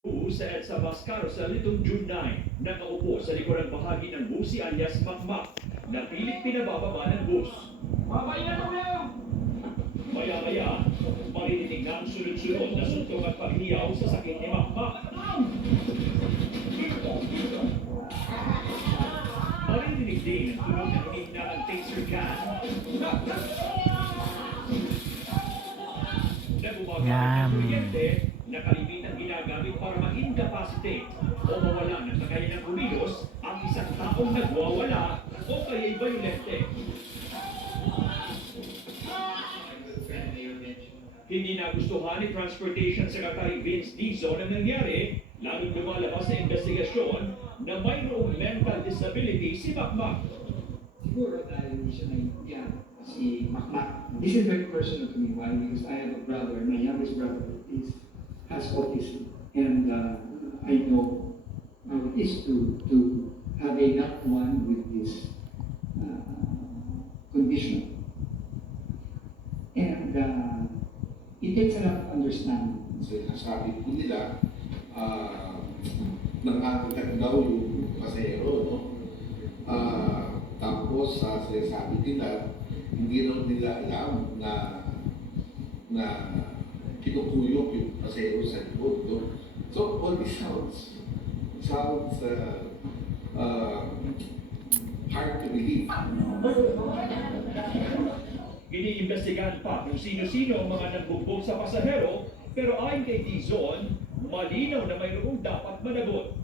Sa EDSA bus carousel nitong June 9, nakaupo sa likurang bahagi ng bus si alias Makmak na pilit pinabababa ng bus. Maya-maya, maririnig na ang sunod-sunod na suntok at paghiyaw sa sakit ni Makmak. Maririnig din ang tunog ng hihina ng taser can na gumagamit ng kuryente na kalimitang ginagamit para ma-incapacitate o mawala ng kakayanan kumilos ang isang taong nagwawala o kaya'y bayolente. Hindi nagustuhan ni Transportation Secretary Vince Dizon ang nangyari, lalong lumalabas sa investigasyon na mayroong mental disability si Makmak. Siguro dahil hindi siya naiintindihan si Makmak. This is very personal to me. Why? Because I have a brother, my youngest brother has autism, and I know how it is to have a loved one with this condition, and it takes a lot of understanding. Sabi po nila, nakakagad daw yung pasero, no? Tapos sinasabi nila, hindi raw nila alam na kinukuyok yung pasero sa likod, no? So all this sounds hard to believe. Iniimbestigahan pa kung sino-sino ang mga nagbugbog sa pasahero, pero ayon kay Dizon, malinaw na mayroong dapat managot.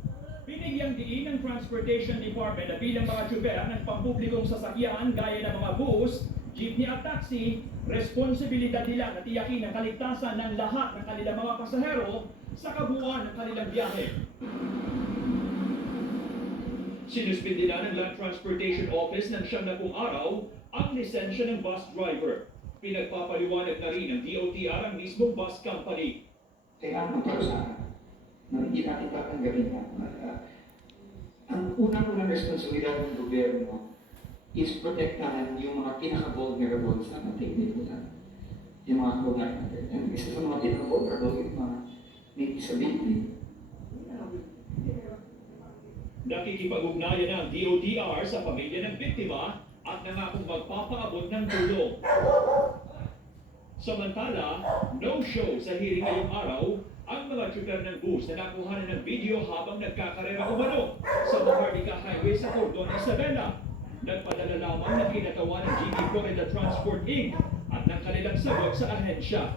Binigyang diin ng Transportation Department na bilang mga tsuber ng pampublikong sasakyan gaya ng mga bus, jeepney at taxi, responsibilidad nila na tiyakin ang kaligtasan ng lahat ng kanilang mga pasahero sa kabuuan ng kanilang biyahe. Sinuspindi na ng Land Transportation Office ng 7 araw ang lisensya ng bus driver. Pinagpapaliwanag na rin ng DOTR ang mismong bus company. Kailangan magparusahan na hindi natin tatanggapin yan. Ang unang-unang responsibilidad ng gobyerno is protektahan yung mga pinaka-vulnerable sa ating lipunan. Yung mga kababayan natin. And isa sa mga pinaka-vulnerable yung mga may disability. Nakikipag-ugnayan ng DOTR sa pamilya ng biktima at nangakong magpapaabot ng tulong. Samantala, no-show sa hearing ngayong araw ang mga tsuper ng bus na nakuhanan ng video habang nagkakarera umano sa Maharlika Highway sa Cordon Isabela. Nagpadala lamang ng kinatawa ng GP Florida Transport Inc. at ng kanilang sagot sa ahensya.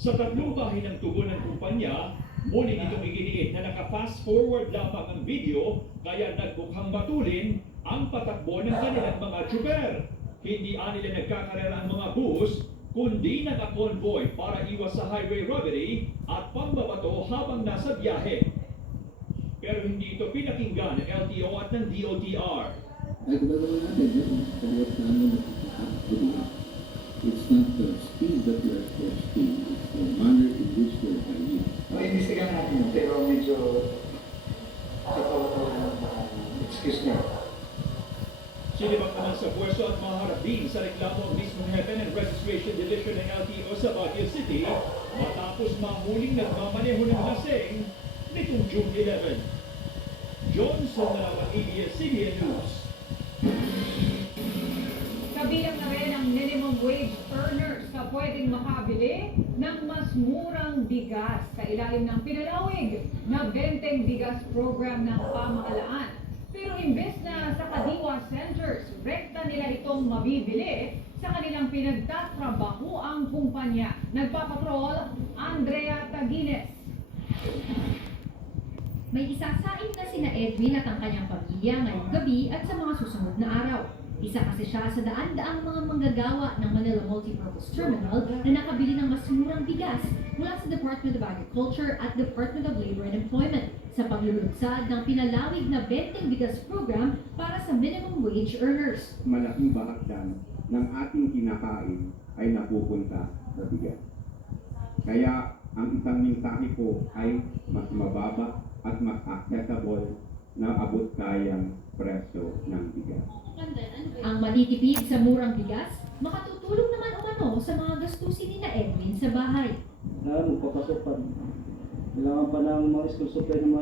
Sa tatlong bahin ng tugon ng kumpanya, muli itong iginiit na naka-fast forward lamang ang video kaya nagmukhang matulin ang patakbo ng kanilang mga tsuper. Hindi nila nagkakarera ang mga bus, kundi naka-convoy para iwas sa highway robbery at pambabato habang nasa biyahe. Pero hindi ito pinakinggan ng LTO at ng DOTR. Ay, gagawin natin yun. Kaliwat namin it's not the speed that you are posting, it's the manner in which you are driving. Imbestigahan natin, pero medyo excuse me. Sinibak naman sa pwesto at maharap din sa reklamo ang mismong hepe ng Registration Division ng LTO sa Baguio City matapos mahuling nagmamaneho ng lasing nitong June 11. Johnson na naman ABS-CBN News. Kabilang na rin ang minimum wage earners na pwedeng makabili ng mas murang bigas sa ilalim ng pinalawig na benteng bigas program ng pamahalaan. Pero imbes na sa Kadiwa Centers, rekta nila itong mabibili sa kanilang pinagtatrabaho ang kumpanya. Nagpapatrol, Andrea Taguines. May isasain na sina Edwin at ang kanyang pamilya ngayong gabi at sa mga susunod na araw. Isa kasi siya sa daan-daang mga manggagawa ng Manila Multipurpose Terminal na nakabili ng mas murang bigas mula sa Department of Agriculture at Department of Labor and Employment sa paglulunsad ng pinalawig na benteng bigas program para sa minimum wage earners. Malaking bahagdan ng ating kinakain ay napupunta sa bigas. Kaya ang isang mensahe ko ay mas mababa at mas accessible na abot kayang presyo ng bigas. Ang matitipid sa murang bigas, makatutulong naman umano sa mga gastusin ni na Edwin sa bahay. Magpapasok pa Kailangan pa ng mga school supply ng mga